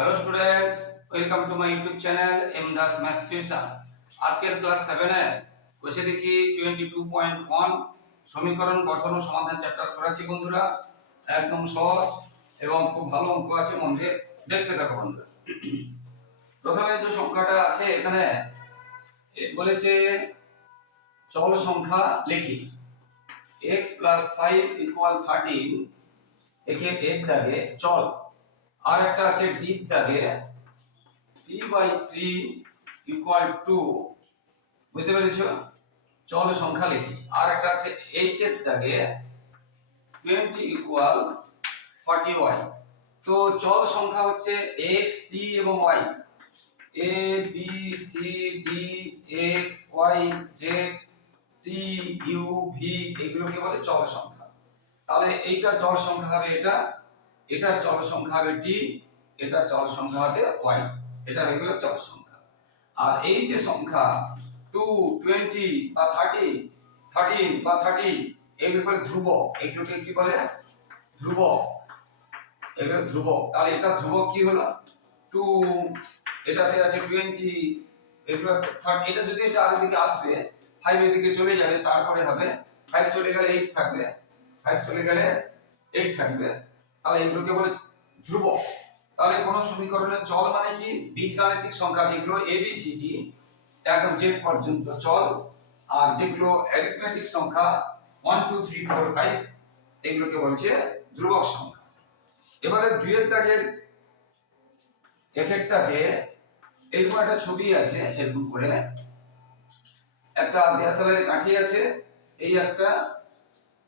Hello students welcome to my YouTube channel M Das maths tuition আজকের class সেভেনে বসে দেখি টোয়েন্টি টু পয়েন্ট ওয়ান সমীকরণ গঠন ও সমাধান চ্যাপ্টার করাচ্ছি বন্ধুরা। একদম সহজ এবং খুব ভালো অঙ্ক আছে, মন দিয়ে দেখতে থাকো বন্ধুরা। প্রথমে যে সংখ্যাটা আছে এখানে বলেছে চল সংখ্যা লিখি। x plus five equal thirteen একে এর দাগে চল। আর একটা আছে ডি দাগে। T by three equal two বুঝতে পেরেছ? চল সংখ্যা লিখি। আর একটা আছে এইচ এর দাগে টোয়েন্টি ইকুয়াল ফর্টি ওয়াই তো চল সংখ্যা হচ্ছে এক্স টি এবং Y A B C D X Y Z T U V এগুলোকে বলে চল সংখ্যা। তাহলে এইটার চল সংখ্যা হবে এটা। এটার চল সংখ্যা হবে টি এটার চল সংখ্যা হবে ওয়াই এটা হয়ে গেল চল সংখ্যা আর এই যে সংখ্যা টু টোয়েন্টি বা থার্টি থার্টিন বা থার্টি এগুলো বলে ধ্রুবক এগুলোকে কি বলে? ধ্রুবক। এগুলো ধ্রুবক। তাহলে এটা ধ্রুবক কি হলো? টু এটাতে আছে টোয়েন্টি এগুলো এটা যদি এটা আরেক দিকে আসবে ফাইভ এদিকে চলে যাবে, তারপরে হবে ফাইভ চলে গেলে এইট থাকবে ফাইভ চলে গেলে এইট থাকবে। তাহলে এগুলোকে বলে ধ্রুবক তাহলে কোন সমীকরণের চল মানে কি? বীজগাণিতিক সংখ্যা যেগুলো এ বি সি ডি একদম জেড পর্যন্ত চল, আর যেগুলো অ্যারিথমেটিক সংখ্যা one two three four five এগুলোকে বলছে ধ্রুবক সংখ্যা। এবারে দুইয়ের দাগের এক একটাকে এরকম একটা ছবি আছে, এরকম করে। একটা দেয়াশালের কাঠি আছে, এই একটা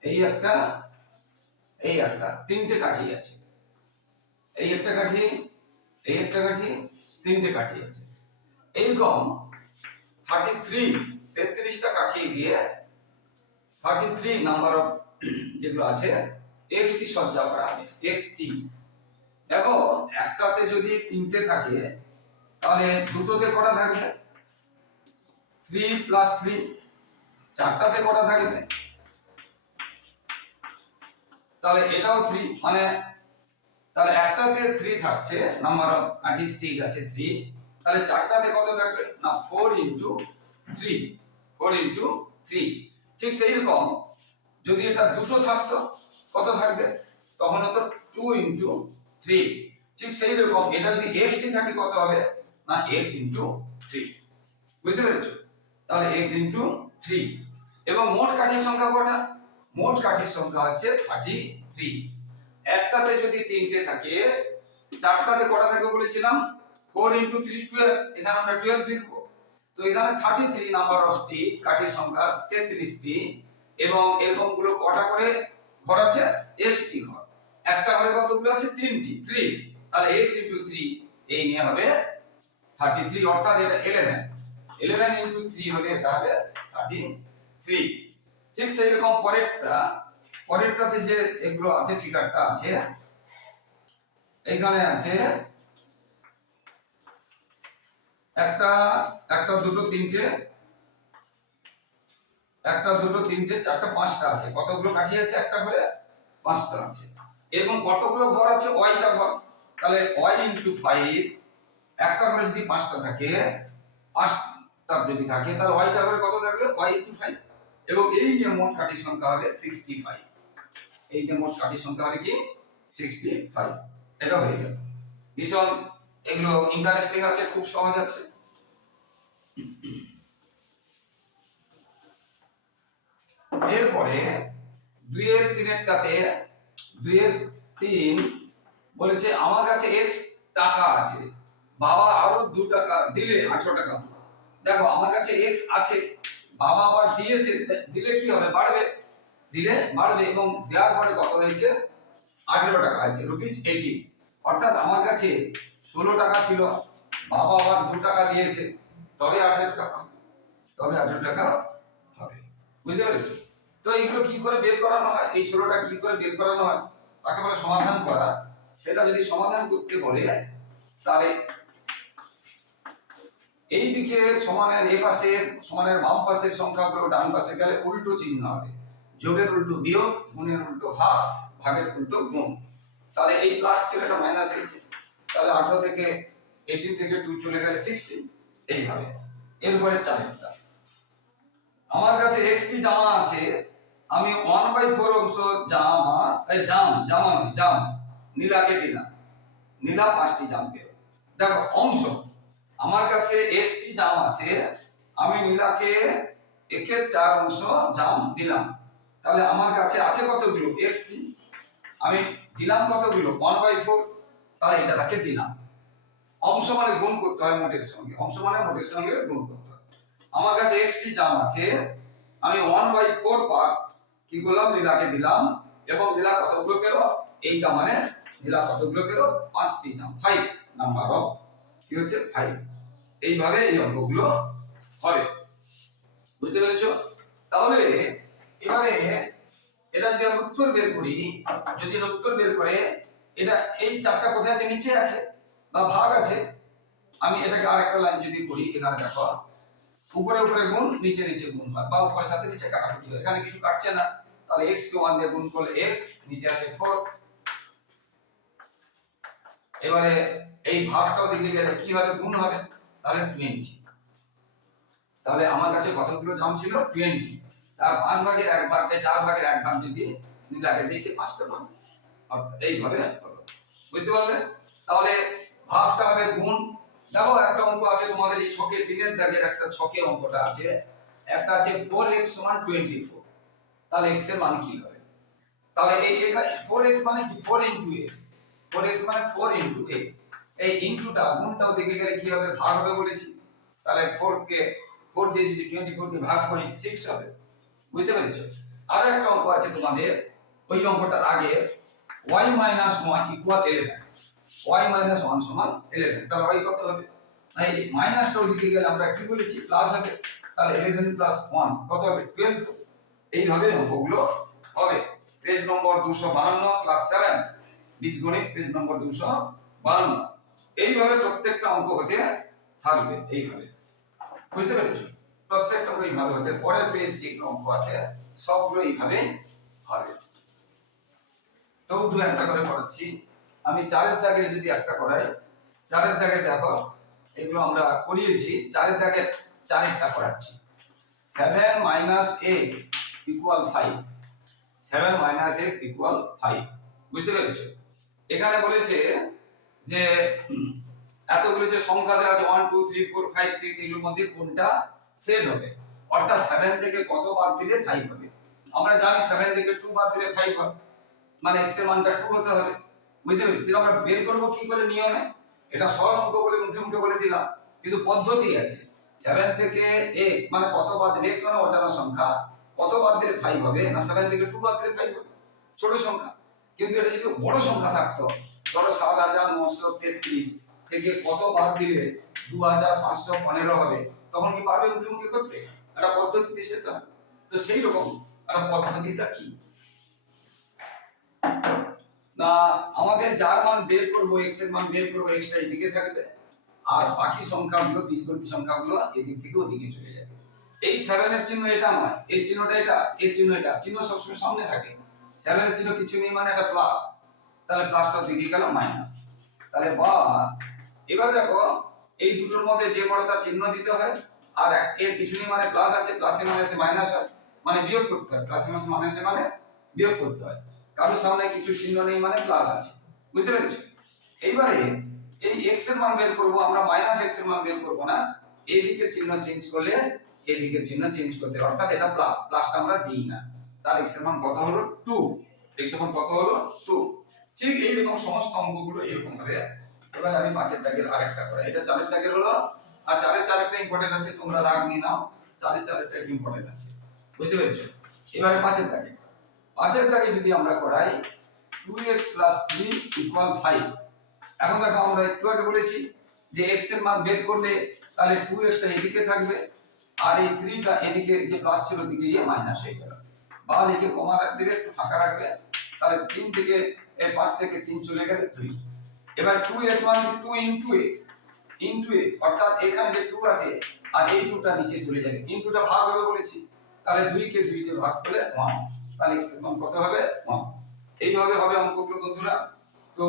এই একটা এই একটা তিনটে কাঠি আছে। এই একটা কাঠি, এই একটা কাঠি, তিনটে কাঠি আছে। এইরকম থার্টি থ্রি তেত্রিশটা কাঠি দিয়ে থার্টি থ্রি নাম্বার অফ যেগুলো আছে এক্স টি সজ্জা করা হবে এক্স টি দেখো, একটাতে যদি তিনটে থাকে, তাহলে দুটোতে কটা থাকবে? থ্রি প্লাস থ্রি চারটাতে কটা থাকবে? তাহলে এটাও থ্রি মানে তাহলে একটাতে থ্রি থাকছে নাম্বার অফ আঠি স্টিক আছে থ্রি তাহলে চারটাতে কত থাকবে? না four into three four into three ঠিক সেই রকম যদি এটা দুটো থাকতো, কত থাকবে? তখন হতো টু ইন্টু থ্রি ঠিক সেই রকম এটা যদি এক্স টি থাকে কত হবে? না এক্স ইন্টু থ্রি বুঝতে পেরেছ? তাহলে এক্স ইন্টু থ্রি এবং মোট কাঠির সংখ্যা কটা? মোট কাঠির সংখ্যা হচ্ছে থার্টি থ্রি একটাতে যদি তিনটে থাকে, চারটাতে কটা থাকবে বলেছিলাম? ফোর ইন্টু থ্রি টুয়েলভ এখানে আমরা টুয়েলভ লিখব। তো এখানে থার্টি থ্রি নাম্বার অফ টি কাঠির সংখ্যা তেত্রিশটি। এবং এরকমগুলো কটা করে? ঘর আছে? এক্স টি ঘর। একটা ঘরে কতগুলো আছে? তিনটি। থ্রি তাহলে এক্স ইন্টু থ্রি এই নিয়ে হবে থার্টি থ্রি অর্থাৎ এটা ইলেভেন ইলেভেন ইন্টু থ্রি হলে এটা হবে থার্টি থ্রি ঠিক সেই রকম পরেরটা, পরেরটাতে যে এগুলো আছে ফিগারটা আছে, এইখানে আছে, একটা একটা দুটো তিনটে, একটা দুটো তিনটে, চারটা, পাঁচটা আছে। কতগুলো কাঠি আছে? একটা ঘরে পাঁচটা আছে। এরকম কতগুলো ঘর আছে? ওয়াইটা ঘর। তাহলে ওয়াই ইন্টু ফাইভ একটা ঘরে যদি পাঁচটা থাকে, পাঁচটা যদি থাকে, তাহলে ওয়াইটা ঘরে কত থাকবে? ওয়াই ইন্টু ফাইভ এবং এই নিয়ে মোট কাঠির সংখ্যা হবে সিক্সটি ফাইভ এই নিয়ে মোট কাঠির সংখ্যা হবে কি? সিক্সটি ফাইভ এটা হয়ে গেল। ভীষণ, এগুলো ইন্টারেস্টিং আছে, খুব সহজ আছে। এরপরে দুইয়ের তিনেরটাতে, দুইয়ের তিন বলেছে, আমার কাছে এক্স টাকা আছে। বাবা আরও দু টাকা দিলে আঠারো টাকা দেখো, আমার কাছে এক্স আছে। বাবা আবার দিয়েছে, দিলে কি হবে? বাড়বে। দিলে বাড়বে এবং দেওয়ার পরে কত হয়েছে? আঠেরো টাকা হয়েছে রুপিস এইটি অর্থাৎ আমার কাছে ষোলো টাকা ছিল, বাবা আবার দু টাকা দিয়েছে, তবে আঠেরো টাকা। তবে আঠেরো টাকা হবে। বুঝতে পেরেছ? তো এইগুলো কি করে বের করানো হয়? এই ষোলোটা কি করে বের করানো হয়? তাকে বলে সমাধান করা। সেটা যদি সমাধান করতে বলে, তাহলে এই দিকে সমানের এ পাশে, সমানের বাম পাশের সংখ্যাগুলো ডান পাশে গেলে উল্টো চিহ্ন হবে। যোগের উল্টো বিয়োগ, গুণের উল্টো ভাগ, ভাগের উল্টো গুণ। তাহলে এই প্লাস ছিল এটা মাইনাস হয়েছে। তাহলে আঠারো থেকে এইটিন থেকে টু চলে গেলে সিক্সটিন এইভাবে। এরপরে চারেরটা আমার কাছে এক্সটি জামা আছে। আমি ওয়ান বাই ফোর অংশ জামা জাম, জামা নয়, জাম। নীলাকে দিলাম। নীলা পাঁচটি জাম পেল। দেখো, অংশ। আমার কাছে এক্স টি জাম আছে, আমি নীলাকে একের চার অংশ জাম দিলাম। তাহলে আমার কাছে আছে কতগুলো? এক্স টি আমি দিলাম কতগুলো? ওয়ান বাই ফোর তাহলে এটা তাকে দিলাম। অংশ মানে গুণ করতে হয় মোটের সঙ্গে। অংশ মানে মোটের সঙ্গে গুণ করতে হয়। আমার কাছে এক্স টি জাম আছে। আমি ওয়ান বাই ফোর পার্ট কি করলাম? লীলাকে দিলাম। এবং লীলা কতগুলো পেল? এইটা মানে লীলা কতগুলো পেল? পাঁচটি জাম। ফাইভ নাম্বার অফ কি হচ্ছে? ফাইভ এইভাবে এই অঙ্কগুলো হবে। বুঝতে পেরেছ? তাহলে এবারে এটা যদি উত্তর বের করি, যদি উত্তর বের করে, এটা এই চারটা কোথায় আছে? নিচে আছে বা ভাগ আছে। আমি এটাকে আরেকটা লাইন যদি করি, এখানে দেখো, উপরে উপরে গুণ, নিচে নিচে গুণ বা উপরের সাথে নিচে কাটাকুটি হয়। এখানে কিছু কাটছে না। তাহলে x কে 1 দিয়ে গুণ করলে x, নিচে আছে 4 এবারে এই ভাগটাও দিকে গেলে কি হবে, গুণ হবে, তাহলে 20 তাহলে আমার কাছে কতগুলো জাম ছিল? 20 তার পাঁচ ভাগের এক ভাগ চার ভাগের এক ভাগ যদি নিলাকে দিয়েছি পাঁচটা ভাগ। এইভাবে বুঝতে পারলে? তাহলে ভাগটা হবে গুণ। দেখো একটা অঙ্ক আছে তোমাদের এই ছকে, তিনের দাগের একটা ছকে অঙ্কটা আছে। একটা আছে 4x সমান 24 তাহলে এক্সের মান কি হবে? তাহলে এই ফোর এক্স মানে কি? 4 ইনটু x 4x মানে 4 ইনটু x এই ইনটুটা গুণটা ওদিকে গেলে কি হবে? ভাগ হবে বলেছি। তাহলে 4 কে 4 দিয়ে যদি 24 কে ভাগ করি 6 হবে। বুঝতে পেরেছ? আরও একটা অঙ্ক আছে তোমাদের। ওই অঙ্কটার আগে y 1 equal 11 y minus one সমান ইলেভেন তাহলে y কত হবে? এই মাইনাসটা ওদিকে গেলে আমরা কি বলেছি? প্লাস হবে। তাহলে ইলেভেন প্লাস ওয়ান কত হবে? টুয়েলভ এইভাবে অঙ্কগুলো হবে। পেজ নম্বর দুশো বাহান্ন ক্লাস সেভেন বীজগণিত পেজ নম্বর দুশো বাহান্ন। এইভাবে প্রত্যেকটা অঙ্ক হতে থাকবে, এইভাবে। বুঝতে পেরেছ? প্রত্যেকটা অঙ্ক এইভাবে হতে, পরের পেজ যেগুলো অঙ্ক আছে, সবগুলো এইভাবে হবে। তবু দু একটা করে করাচ্ছি আমি চারের দাগে যদি একটা করাই চারের দাগে দেখো, এগুলো আমরা করিয়েছি, চারের দাগে চারেরটা করাচ্ছি seven minus X equal five seven minus X equal five বুঝতে পেরেছ? এখানে বলেছে যে এতগুলো যে সংখ্যা দেওয়া আছে one two three four five six এগুলোর মধ্যে কোনটা সেট হবে? অর্থাৎ সেভেন থেকে কত বাদ দিলে ফাইভ হবে? আমরা জানি সেভেন থেকে টু বাদ দিলে ফাইভ হবে। মানে এক্সের মানটা টু হতে হবে। বুঝতে পেরেছি? কিন্তু আমরা বের করব কি করে নিয়মে? এটা সহজ অঙ্ক বলে মুখে মুখে বলে দিলাম। কিন্তু পদ্ধতি আছে। সেভেন থেকে এক্স মানে কত বাদ দিলে এক্স মানে অজানা সংখ্যা। কত বাদ দিলে ফাইভ হবে? না সেভেন থেকে টু বাদ দিলে ফাইভ হবে? ছোট সংখ্যা। কিন্তু এটা যদি বড় সংখ্যা থাকতো ধরো সাত হাজার নশো তেত্রিশ থেকে কত দিলে দু হাজার পাঁচশো পনেরো হবে? তখন কি পারবে করতে? একটা তো। সেই রকম একটা পদ্ধতিটা কি? না, আমাদের যার মান বের করব, x এর মান বের করব, x টা এদিকে থাকবে, আর বাকি সংখ্যাগুলো, বীজগণিত সংখ্যাগুলো এদিক থেকে ওদিকে চলে যাবে। এই সেভেন এর চিহ্ন এটা নয়, এই চিহ্নটা এটা এর চিহ্ন এটা, চিহ্ন সবসময় সামনে থাকে। সেভেন এর চিহ্ন কিছু নেই মানে এটা প্লাস তাহলে প্লাসটা দিকে গেল মাইনাস তাহলে বা এবার দেখো, এই দুটোর মধ্যে যে বড় তার চিহ্ন দিতে হয়, আর এর কিছু নেই মানে প্লাস আছে প্লাসে মাইনাসে মাইনাস হয় মানে বিয়োগ করতে হয়। প্লাসে মাইনাসে মাইনাসে মানে বিয়োগ করতে হয়। কারোর সামনে কিছু চিহ্ন নেই মানে প্লাস আছে। বুঝতে পেরেছ? এইবারে এই x এর মান বের করব, আমরা মাইনাস x এর মান বের করব না। এই দিকের চিহ্ন চেঞ্জ করলে এই দিকের চিহ্ন চেঞ্জ করতে। অর্থাৎ এটা প্লাস প্লাসটা আমরা দিই না। তার x এর মান কত হলো? 2 x এর মান কত হলো? 2 ঠিক এইরকম সমস্ত অঙ্কগুলো এরকম ভাবে এবার আমি পাঁচের দাগের আরেকটা করে এটা চারের দাগের হলো, আর চারের চারেরটা ইম্পর্টেন্ট আছে, তোমরা রাগ নিয়ে নাও, চারের চারেরটা ইম্পর্টেন্ট আছে। বুঝতে পেরেছ? এবারে পাঁচের দাগে। পাঁচের দাগে যদি আমরা করাই 2x 3 ইকুয়াল 5 এখন দেখো আমরা একটু আগে বলেছি যে x এর মান বের করলে তাহলে 2x টা এদিকে থাকবে, আর এই 3 টা এদিকে যে প্লাস ছিল দিকে গিয়ে মাইনাস হয়ে গেল। বা লিখে কমা দিলে একটু ফাঁকা রাখবে তাহলে 3 থেকে এই 5 থেকে 3 চলে গেলে 2 এবার টু 2x মানে 2 ইনটু x ইনটু x, অর্থাৎ এখানে যে 2 আছে, আর এই 2 টা নিচে চলে যাবে। ইনটুটা ভাগ হবে বলেছি। তাহলে 2 কে 2 দিয়ে ভাগ করলে 1 তাহলে এর মান কত হবে? 1 এইভাবে হবে অঙ্কগুলো বন্ধুরা। তো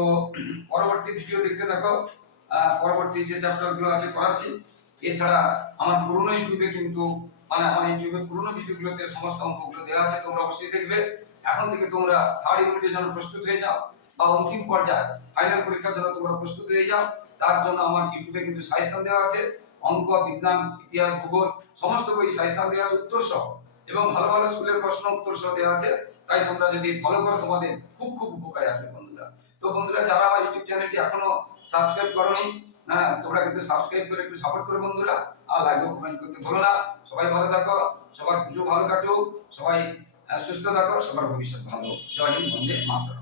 পরবর্তী ভিডিও দেখতে থাকো। পরবর্তী যে চ্যাপ্টারগুলো আছে করাচ্ছি এছাড়া আমার পুরনো ইউটিউবে কিন্তু মানে আমার ইউটিউবে পুরনো ভিডিওগুলোতে সমস্ত অঙ্কগুলো দেওয়া আছে। তোমরা অবশ্যই দেখবে। এখন থেকে তোমরা থার্ড ইউনিটের জন্য প্রস্তুত হয়ে যাও বা অন্তিম পর্যায়ে ফাইনাল পরীক্ষার জন্য তোমরা প্রস্তুত হয়ে যাও। তার জন্য আমার ইউটিউবে কিন্তু সাজেশন দেওয়া আছে। অঙ্ক, বিজ্ঞান, ইতিহাস, ভূগোল, সমস্ত বই সাজেশন দেওয়া আছে, উত্তর সহ। এবং ভালো ভালো স্কুলের প্রশ্ন, উত্তর সহ দেওয়া আছে। তাই তোমরা যদি ফলো করো, তোমাদের খুব খুব উপকারে আসবে বন্ধুরা। তো বন্ধুরা, যারা আমার ইউটিউব চ্যানেলটি এখনও সাবস্ক্রাইব করোনি হ্যাঁ তোমরা কিন্তু সাবস্ক্রাইব করে একটু সাপোর্ট করো বন্ধুরা। আর লাইক কমেন্ট করতে ভুলো না। সবাই ভালো থাকো, সবার পুজো ভালো কাটুক, সবাই সুস্থ থাকো সবার ভবিষ্যৎ ভালো। জয় হিন্দ বন্দে মাতরম।